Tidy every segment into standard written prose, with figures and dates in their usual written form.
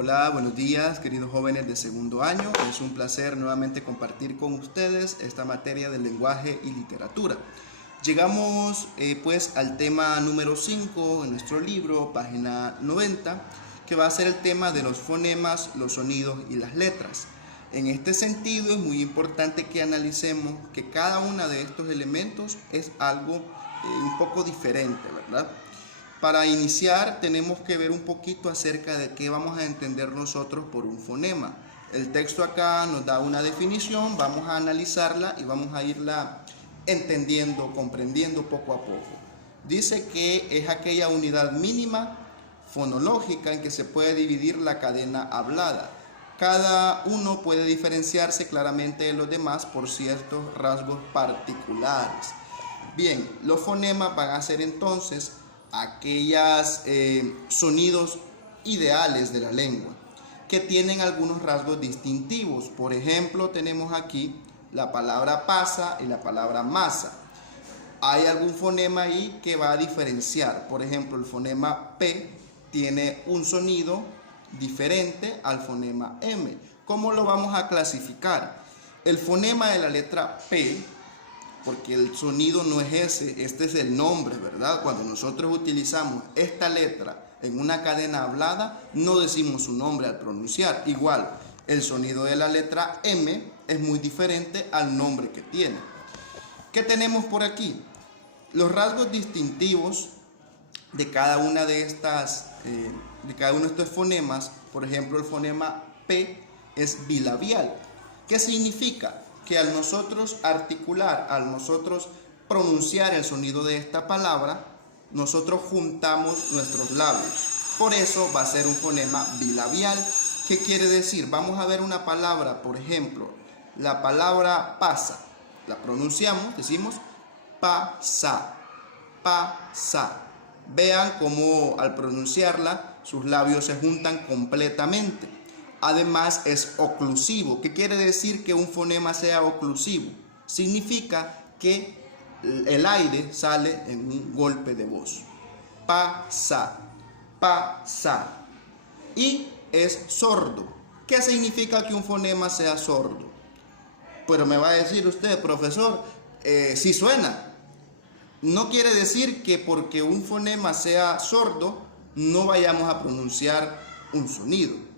Hola, buenos días, queridos jóvenes de segundo año. Es un placer nuevamente compartir con ustedes esta materia de lenguaje y literatura. Llegamos pues al tema número 5 en nuestro libro, página 90, que va a ser el tema de los fonemas, los sonidos y las letras. En este sentido es muy importante que analicemos que cada uno de estos elementos es algo un poco diferente, ¿verdad? Para iniciar tenemos que ver un poquito acerca de qué vamos a entender nosotros por un fonema. El texto acá nos da una definición, vamos a analizarla y vamos a irla entendiendo, comprendiendo poco a poco. Dice que es aquella unidad mínima fonológica en que se puede dividir la cadena hablada. Cada uno puede diferenciarse claramente de los demás por ciertos rasgos particulares. Bien, los fonemas van a ser entonces aquellos sonidos ideales de la lengua que tienen algunos rasgos distintivos. Por ejemplo, tenemos aquí la palabra pasa y la palabra masa. Hay algún fonema ahí que va a diferenciar. Por ejemplo, el fonema P tiene un sonido diferente al fonema M. ¿Cómo lo vamos a clasificar? El fonema de la letra P, porque el sonido no es ese, este es el nombre, ¿verdad? Cuando nosotros utilizamos esta letra en una cadena hablada, no decimos su nombre al pronunciar. Igual, el sonido de la letra M es muy diferente al nombre que tiene. ¿Qué tenemos por aquí? Los rasgos distintivos de cada una de estas, de cada uno de estos fonemas. Por ejemplo, el fonema P es bilabial. ¿Qué significa? Que al nosotros articular, al nosotros pronunciar el sonido de esta palabra, nosotros juntamos nuestros labios. Por eso va a ser un fonema bilabial. ¿Qué quiere decir? Vamos a ver una palabra, por ejemplo, la palabra pasa. La pronunciamos, decimos pasa, pasa. Vean cómo al pronunciarla sus labios se juntan completamente. Además es oclusivo. ¿Qué quiere decir que un fonema sea oclusivo? Significa que el aire sale en un golpe de voz. Pasa, pasa. Y es sordo. ¿Qué significa que un fonema sea sordo? Pero me va a decir usted, profesor, si suena. No quiere decir que porque un fonema sea sordo no vayamos a pronunciar un sonido.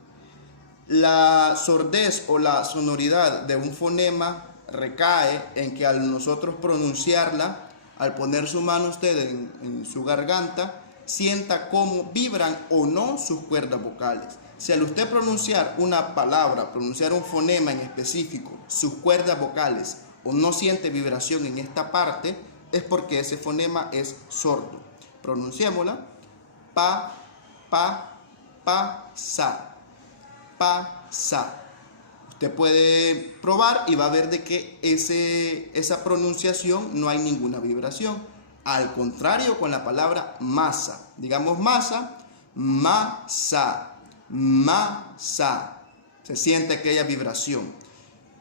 La sordez o la sonoridad de un fonema recae en que al nosotros pronunciarla, al poner su mano usted en su garganta, sienta cómo vibran o no sus cuerdas vocales. Si al usted pronunciar una palabra, pronunciar un fonema en específico, sus cuerdas vocales, o no siente vibración en esta parte, es porque ese fonema es sordo. Pronunciémosla. Pa, pa, pa, sa. Pasa. Usted puede probar y va a ver de que esa pronunciación no hay ninguna vibración. Al contrario con la palabra masa. Digamos masa, masa, masa. Se siente aquella vibración.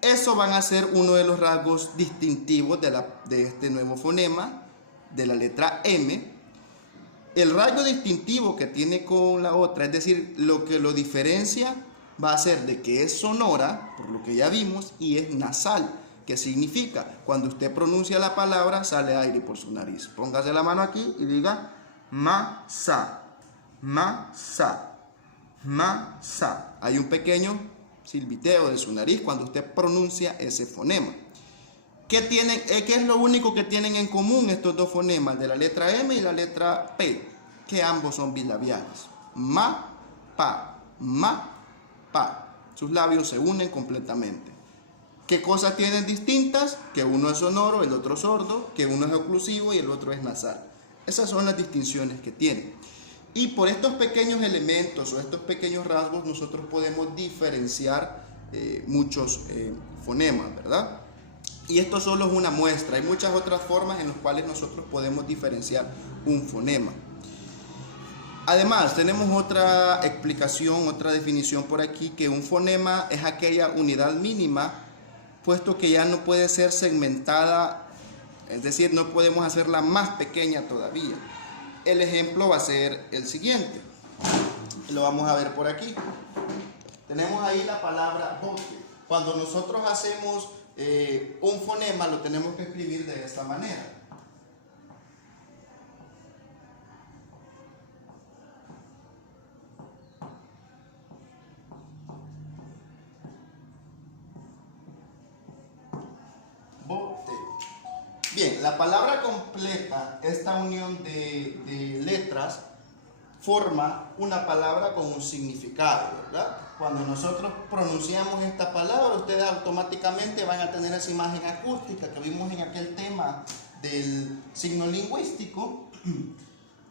Eso van a ser uno de los rasgos distintivos de este nuevo fonema, de la letra M. El rasgo distintivo que tiene con la otra, es decir, lo que lo diferencia, va a ser de que es sonora, por lo que ya vimos, y es nasal, que significa, cuando usted pronuncia la palabra, sale aire por su nariz. Póngase la mano aquí y diga masa, masa, masa. Hay un pequeño silbiteo de su nariz cuando usted pronuncia ese fonema. ¿Qué es lo único que tienen en común estos dos fonemas, de la letra M y la letra P? Que ambos son bilabiales. Ma, pa, ma, pa. Sus labios se unen completamente. ¿Qué cosas tienen distintas? Que uno es sonoro, el otro sordo, que uno es oclusivo y el otro es nasal. Esas son las distinciones que tienen. Y por estos pequeños elementos o estos pequeños rasgos nosotros podemos diferenciar muchos fonemas, ¿verdad? Y esto solo es una muestra. Hay muchas otras formas en las cuales nosotros podemos diferenciar un fonema. Además, tenemos otra explicación, otra definición por aquí, que un fonema es aquella unidad mínima, puesto que ya no puede ser segmentada, es decir, no podemos hacerla más pequeña todavía. El ejemplo va a ser el siguiente. Lo vamos a ver por aquí. Tenemos ahí la palabra bote. Cuando nosotros hacemos un fonema, lo tenemos que escribir de esta manera. Bote. Bien, la palabra completa, esta unión de letras, forma una palabra con un significado, ¿verdad? Cuando nosotros pronunciamos esta palabra, ustedes automáticamente van a tener esa imagen acústica que vimos en aquel tema del signo lingüístico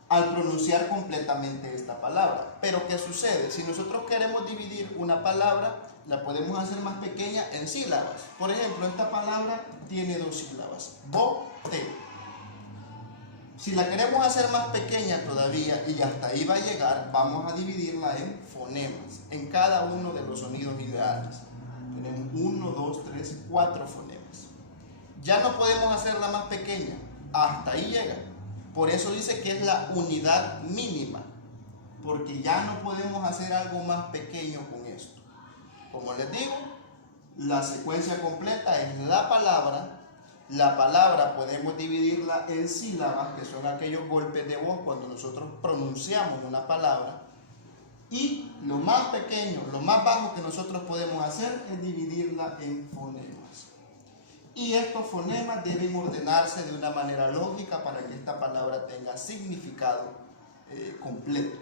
al pronunciar completamente esta palabra. Pero ¿qué sucede? Si nosotros queremos dividir una palabra, la podemos hacer más pequeña en sílabas. Por ejemplo, esta palabra tiene 2 sílabas, bote. Si la queremos hacer más pequeña todavía y hasta ahí va a llegar, vamos a dividirla en fonemas, en cada uno de los sonidos ideales. Tenemos 1, 2, 3, 4 fonemas. Ya no podemos hacerla más pequeña, hasta ahí llega. Por eso dice que es la unidad mínima, porque ya no podemos hacer algo más pequeño con esto. Como les digo, la secuencia completa es la palabra. La palabra podemos dividirla en sílabas, que son aquellos golpes de voz cuando nosotros pronunciamos una palabra. Y lo más pequeño, lo más bajo que nosotros podemos hacer es dividirla en fonemas. Y estos fonemas deben ordenarse de una manera lógica para que esta palabra tenga significado completo.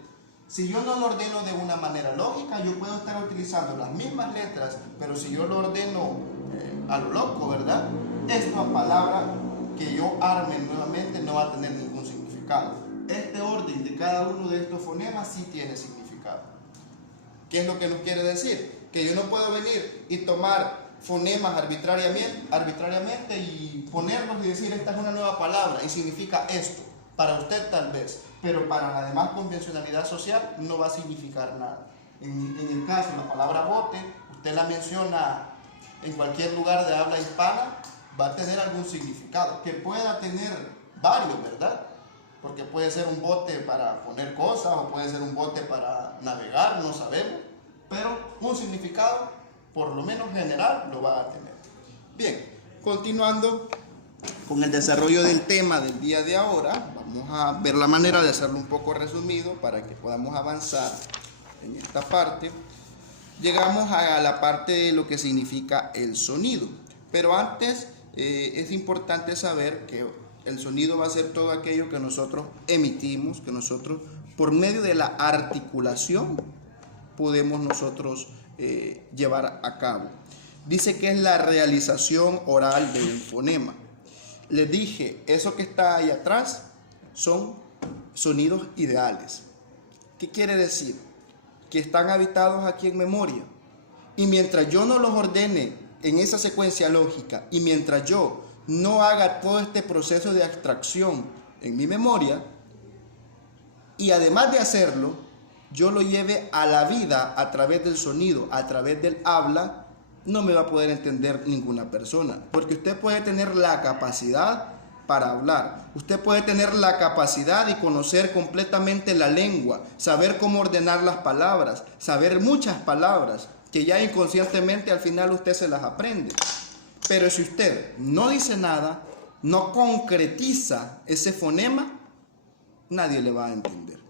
Si yo no lo ordeno de una manera lógica, yo puedo estar utilizando las mismas letras, pero si yo lo ordeno a lo loco, ¿verdad? Esta palabra que yo arme nuevamente no va a tener ningún significado. Este orden de cada uno de estos fonemas sí tiene significado. ¿Qué es lo que nos quiere decir? Que yo no puedo venir y tomar fonemas arbitrariamente y ponerlos y decir esta es una nueva palabra y significa esto. Para usted tal vez, pero para la demás convencionalidad social no va a significar nada. En el caso de la palabra bote, usted la menciona en cualquier lugar de habla hispana, va a tener algún significado, que pueda tener varios, ¿verdad? Porque puede ser un bote para poner cosas o puede ser un bote para navegar, no sabemos, pero un significado, por lo menos general, lo va a tener. Bien, continuando con el desarrollo del tema del día de ahora, vamos a ver la manera de hacerlo un poco resumido para que podamos avanzar en esta parte. Llegamos a la parte de lo que significa el sonido, pero antes es importante saber que el sonido va a ser todo aquello que nosotros emitimos, que nosotros por medio de la articulación podemos nosotros llevar a cabo. Dice que es la realización oral del fonema. Les dije, eso que está ahí atrás son sonidos ideales. ¿Qué quiere decir? Que están habitados aquí en memoria. Y mientras yo no los ordene en esa secuencia lógica y mientras yo no haga todo este proceso de abstracción en mi memoria, y además de hacerlo, yo lo lleve a la vida a través del sonido, a través del habla, no me va a poder entender ninguna persona. Porque usted puede tener la capacidad para hablar, usted puede tener la capacidad de conocer completamente la lengua, saber cómo ordenar las palabras, saber muchas palabras que ya inconscientemente al final usted se las aprende. Pero si usted no dice nada, no concretiza ese fonema, nadie le va a entender.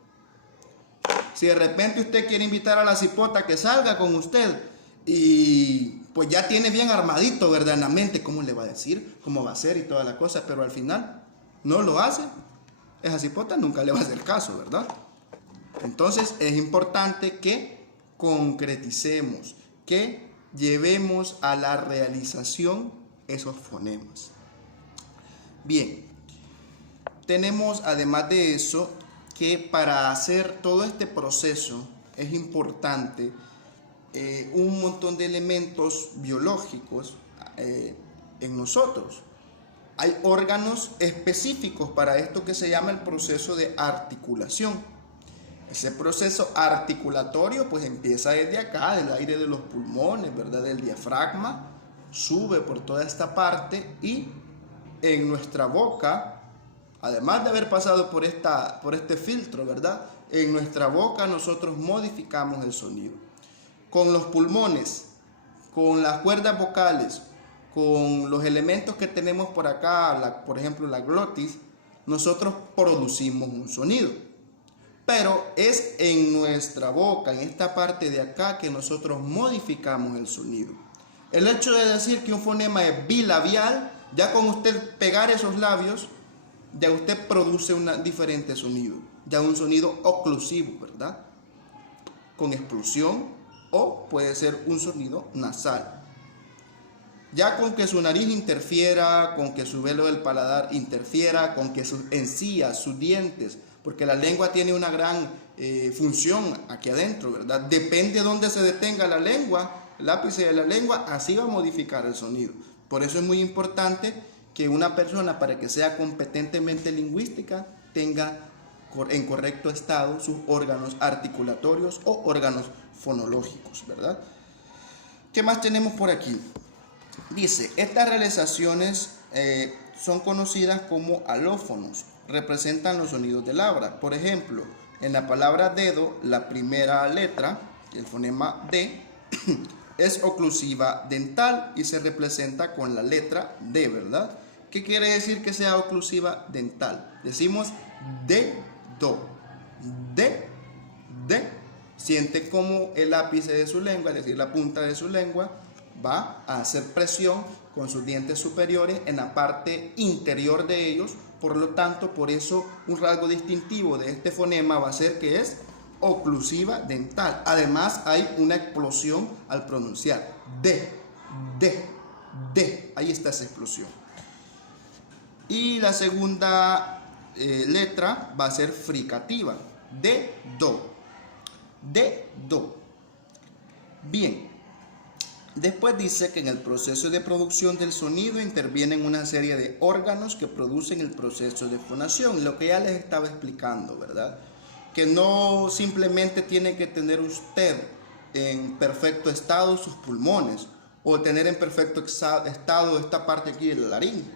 Si de repente usted quiere invitar a la cipota que salga con usted y pues ya tiene bien armadito, ¿verdad? En la mente, ¿cómo le va a decir? ¿Cómo va a ser? Y toda la cosa, pero al final no lo hace, esa cipota nunca le va a hacer caso, ¿verdad? Entonces es importante que concreticemos, que llevemos a la realización esos fonemas. Bien, tenemos además de eso que para hacer todo este proceso es importante un montón de elementos biológicos en nosotros. Hay órganos específicos para esto que se llama el proceso de articulación. Ese proceso articulatorio pues empieza desde acá, del aire de los pulmones, ¿verdad? Del diafragma, sube por toda esta parte y en nuestra boca, además de haber pasado por este filtro, ¿verdad? En nuestra boca nosotros modificamos el sonido. con los pulmones, con las cuerdas vocales, con los elementos que tenemos por acá, por ejemplo la glotis, nosotros producimos un sonido. Pero es en nuestra boca, en esta parte de acá, que nosotros modificamos el sonido. El hecho de decir que un fonema es bilabial, ya con usted pegar esos labios, ya usted produce un diferente sonido, ya un sonido oclusivo, ¿verdad? Con explosión, o puede ser un sonido nasal. Ya con que su nariz interfiera, con que su velo del paladar interfiera, con que sus encías, sus dientes, porque la lengua tiene una gran función aquí adentro, ¿verdad? Depende de dónde se detenga la lengua, el ápice de la lengua, así va a modificar el sonido. Por eso es muy importante que una persona, para que sea competentemente lingüística, tenga en correcto estado sus órganos articulatorios o órganos fonológicos, ¿verdad? ¿Qué más tenemos por aquí? Dice, estas realizaciones son conocidas como alófonos, representan los sonidos del habla. Por ejemplo, en la palabra dedo, la primera letra, el fonema D, es oclusiva dental y se representa con la letra D, ¿verdad? ¿Qué quiere decir que sea oclusiva dental? Decimos dedo, de. Siente como el ápice de su lengua, es decir, la punta de su lengua, va a hacer presión con sus dientes superiores en la parte interior de ellos. Por lo tanto, por eso un rasgo distintivo de este fonema va a ser que es oclusiva dental. Además, hay una explosión al pronunciar. De. Ahí está esa explosión. Y la segunda letra va a ser fricativa. Do. Bien. Después dice que en el proceso de producción del sonido intervienen una serie de órganos que producen el proceso de fonación, lo que ya les estaba explicando, ¿verdad? Que no simplemente tiene que tener usted en perfecto estado sus pulmones o tener en perfecto estado esta parte aquí de la laringe.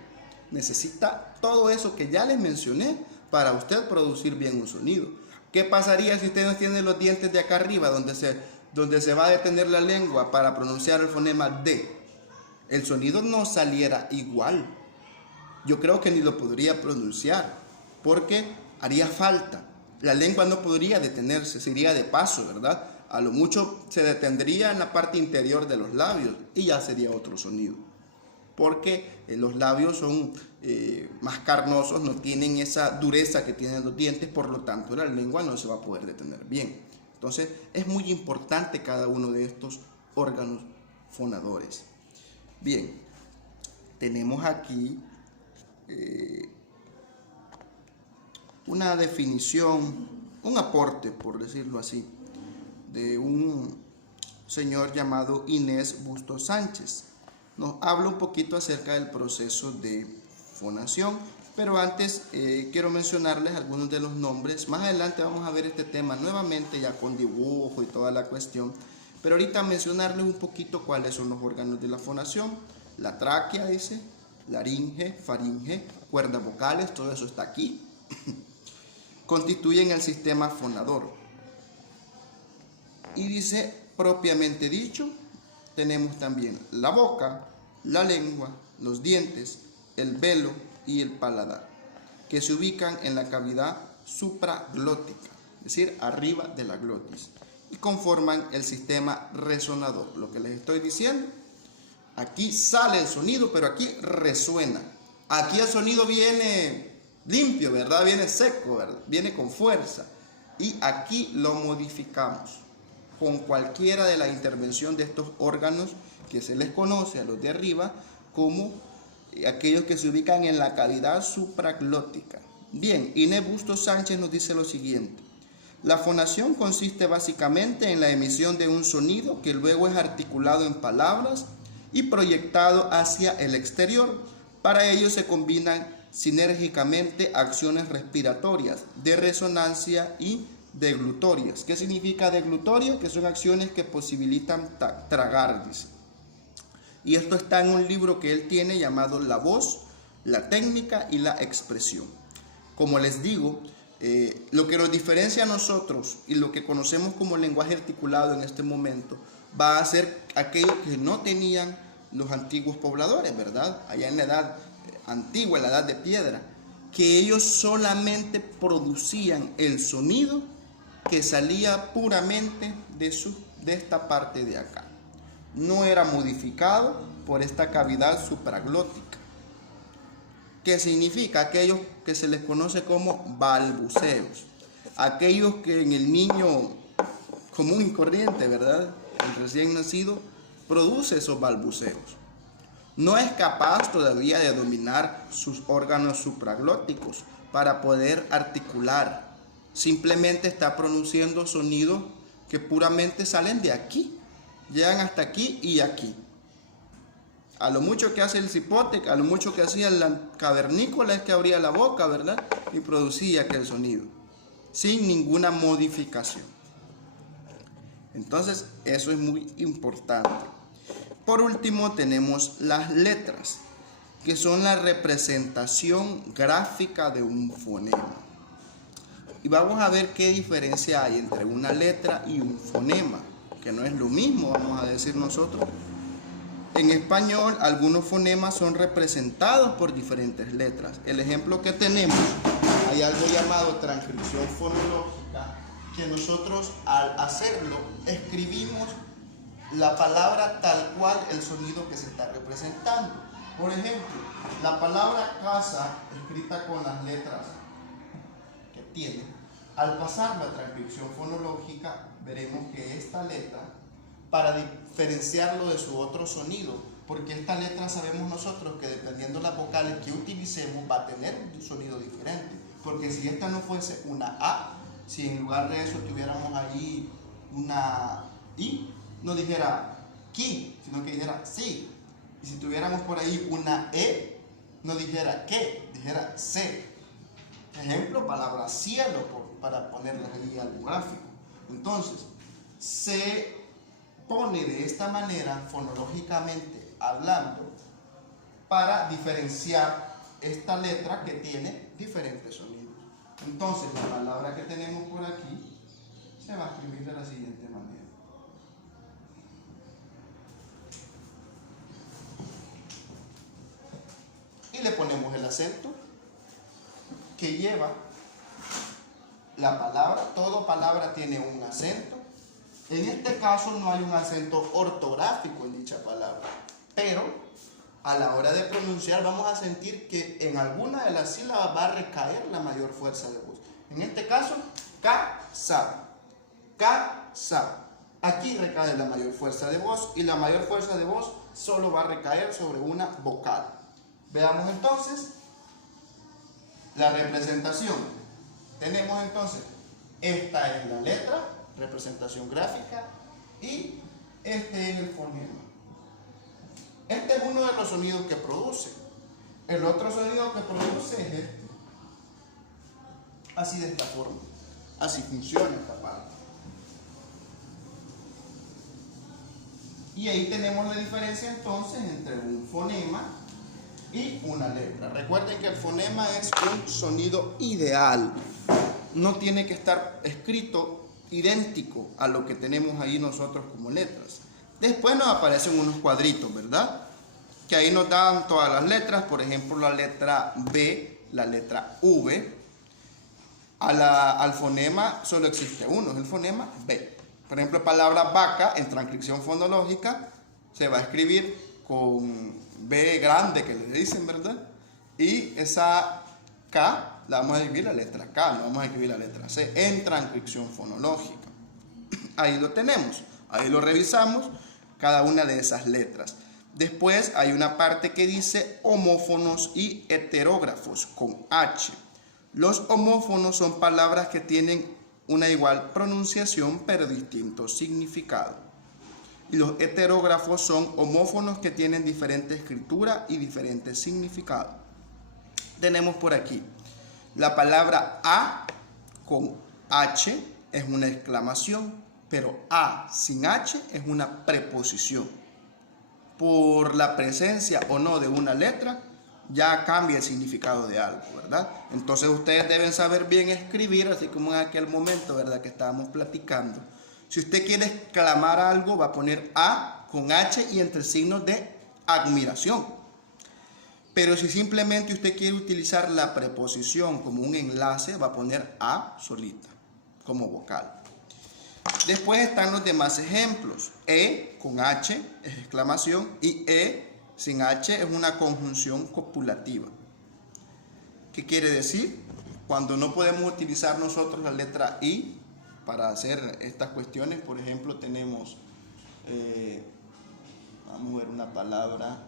Necesita todo eso que ya les mencioné para usted producir bien un sonido. ¿Qué pasaría si usted no tiene los dientes de acá arriba donde se va a detener la lengua para pronunciar el fonema D? El sonido no saliera igual. Yo creo que ni lo podría pronunciar porque haría falta. La lengua no podría detenerse, se iría de paso, ¿verdad? A lo mucho se detendría en la parte interior de los labios y ya sería otro sonido. Porque los labios son más carnosos, no tienen esa dureza que tienen los dientes, por lo tanto la lengua no se va a poder detener bien. Entonces es muy importante cada uno de estos órganos fonadores. Bien, tenemos aquí una definición, un aporte, por decirlo así, de un señor llamado Inés Bustos Sánchez. Nos habla un poquito acerca del proceso de fonación, pero antes quiero mencionarles algunos de los nombres. Más adelante vamos a ver este tema nuevamente ya con dibujo y toda la cuestión, pero ahorita mencionarles un poquito cuáles son los órganos de la fonación. La tráquea, dice, laringe, faringe, cuerdas vocales, todo eso está aquí. Constituyen el sistema fonador. Y dice, propiamente dicho, tenemos también la boca, la lengua, los dientes, el velo y el paladar, que se ubican en la cavidad supraglótica, es decir, arriba de la glotis, y conforman el sistema resonador. Lo que les estoy diciendo, aquí sale el sonido, pero aquí resuena. Aquí el sonido viene limpio, ¿verdad? Viene seco, ¿verdad? Viene con fuerza. Y aquí lo modificamos con cualquiera de la intervención de estos órganos que se les conoce a los de arriba como aquellos que se ubican en la cavidad supraglótica. Bien, Inés Bustos Sánchez nos dice lo siguiente: la fonación consiste básicamente en la emisión de un sonido que luego es articulado en palabras y proyectado hacia el exterior. Para ello se combinan sinérgicamente acciones respiratorias, de resonancia y deglutorias. ¿Qué significa deglutoria? Que son acciones que posibilitan tragar, dice. Y esto está en un libro que él tiene llamado La voz, la técnica y la expresión. Como les digo, lo que nos diferencia a nosotros y lo que conocemos como lenguaje articulado en este momento va a ser aquello que no tenían los antiguos pobladores, ¿verdad? Allá en la edad antigua, en la edad de piedra, que ellos solamente producían el sonido que salía puramente de esta parte de acá. No era modificado por esta cavidad supraglótica, que significa aquellos que se les conoce como balbuceos, aquellos que en el niño común y corriente, ¿verdad?, el recién nacido, produce esos balbuceos. No es capaz todavía de dominar sus órganos supraglóticos para poder articular. Simplemente está pronunciando sonidos que puramente salen de aquí, llegan hasta aquí y aquí. A lo mucho que hace el cipote, a lo mucho que hacía la cavernícola es que abría la boca, ¿verdad?, y producía aquel sonido, sin ninguna modificación. Entonces, eso es muy importante. Por último, tenemos las letras, que son la representación gráfica de un fonema. Y vamos a ver qué diferencia hay entre una letra y un fonema, que no es lo mismo, vamos a decir nosotros. En español, algunos fonemas son representados por diferentes letras. El ejemplo que tenemos, hay algo llamado transcripción fonológica, que nosotros al hacerlo escribimos la palabra tal cual el sonido que se está representando. Por ejemplo, la palabra casa, escrita con las letras que tiene, al pasar la transcripción fonológica, veremos que esta letra, para diferenciarlo de su otro sonido, porque esta letra sabemos nosotros que dependiendo de las vocales que utilicemos va a tener un sonido diferente, porque si esta no fuese una A, si en lugar de eso tuviéramos allí una I, no dijera ki, sino que dijera sí. Y si tuviéramos por ahí una E, no dijera que, dijera se. Ejemplo, palabra cielo, para ponerles allí algo gráfico. Entonces, se pone de esta manera, fonológicamente hablando, para diferenciar esta letra que tiene diferentes sonidos. Entonces, la palabra que tenemos por aquí se va a escribir de la siguiente manera. Y le ponemos el acento que lleva la palabra. Toda palabra tiene un acento. En este caso no hay un acento ortográfico en dicha palabra, pero a la hora de pronunciar vamos a sentir que en alguna de las sílabas va a recaer la mayor fuerza de voz. En este caso, casa, casa. Aquí recae la mayor fuerza de voz y la mayor fuerza de voz solo va a recaer sobre una vocal. Veamos entonces la representación. Tenemos entonces, esta es la letra, representación gráfica, y este es el fonema. Este es uno de los sonidos que produce. El otro sonido que produce es este. Así de esta forma. Así funciona esta parte. Y ahí tenemos la diferencia entonces entre un fonema y una letra. Recuerden que el fonema es un sonido ideal. No tiene que estar escrito idéntico a lo que tenemos ahí nosotros como letras. Después nos aparecen unos cuadritos, ¿verdad?, que ahí nos dan todas las letras. Por ejemplo, la letra B, la letra V. Al fonema solo existe uno, es el fonema B. Por ejemplo, palabra vaca en transcripción fonológica se va a escribir con B grande, que le dicen, ¿verdad? Y esa K la vamos a escribir la letra K, no vamos a escribir la letra C en transcripción fonológica. Ahí lo tenemos, ahí lo revisamos, cada una de esas letras. Después hay una parte que dice homófonos y heterógrafos con H. Los homófonos son palabras que tienen una igual pronunciación pero distinto significado. Y los heterógrafos son homófonos que tienen diferente escritura y diferente significado. Tenemos por aquí la palabra A con H es una exclamación, pero A sin H es una preposición. Por la presencia o no de una letra, ya cambia el significado de algo, ¿verdad? Entonces ustedes deben saber bien escribir, así como en aquel momento, ¿verdad?, que estábamos platicando, Si usted quiere exclamar algo, va a poner A con H y entre signos de admiración. Pero si simplemente usted quiere utilizar la preposición como un enlace, va a poner A solita, como vocal. Después están los demás ejemplos. E con H es exclamación y E sin H es una conjunción copulativa. ¿Qué quiere decir? Cuando no podemos utilizar nosotros la letra I para hacer estas cuestiones, por ejemplo, tenemos, vamos a ver una palabra,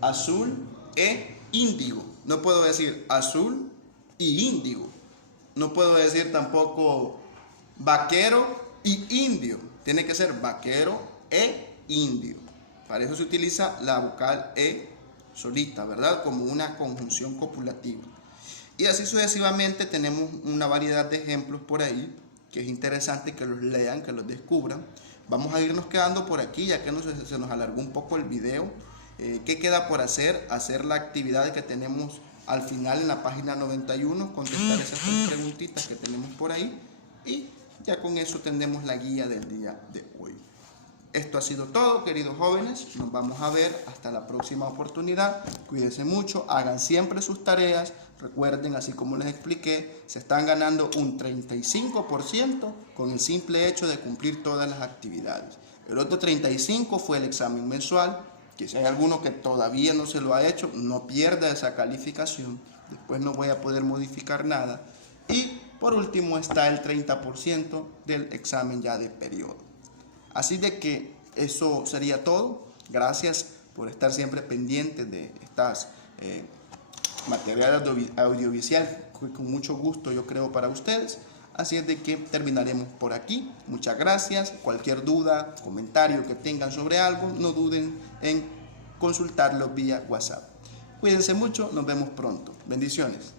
azul e índigo. No puedo decir azul y índigo. No puedo decir tampoco vaquero y indio. Tiene que ser vaquero e indio. Para eso se utiliza la vocal E solita, ¿verdad? Como una conjunción copulativa. Y así sucesivamente tenemos una variedad de ejemplos por ahí, que es interesante que los lean, que los descubran. Vamos a irnos quedando por aquí, ya que se nos alargó un poco el video. ¿Qué queda por hacer? Hacer la actividad que tenemos al final en la página 91, contestar esas 3 preguntitas que tenemos por ahí y ya con eso tendremos la guía del día de hoy. Esto ha sido todo, queridos jóvenes. Nos vamos a ver hasta la próxima oportunidad. Cuídense mucho, hagan siempre sus tareas. Recuerden, así como les expliqué, se están ganando un 35% con el simple hecho de cumplir todas las actividades. El otro 35% fue el examen mensual, que si hay alguno que todavía no se lo ha hecho, no pierda esa calificación. Después no voy a poder modificar nada. Y por último está el 30% del examen ya de periodo. Así de que eso sería todo. Gracias por estar siempre pendientes de estas materiales audiovisuales, con mucho gusto yo creo para ustedes. Así es de que terminaremos por aquí. Muchas gracias. Cualquier duda, comentario que tengan sobre algo, no duden en consultarlo vía WhatsApp. Cuídense mucho, nos vemos pronto. Bendiciones.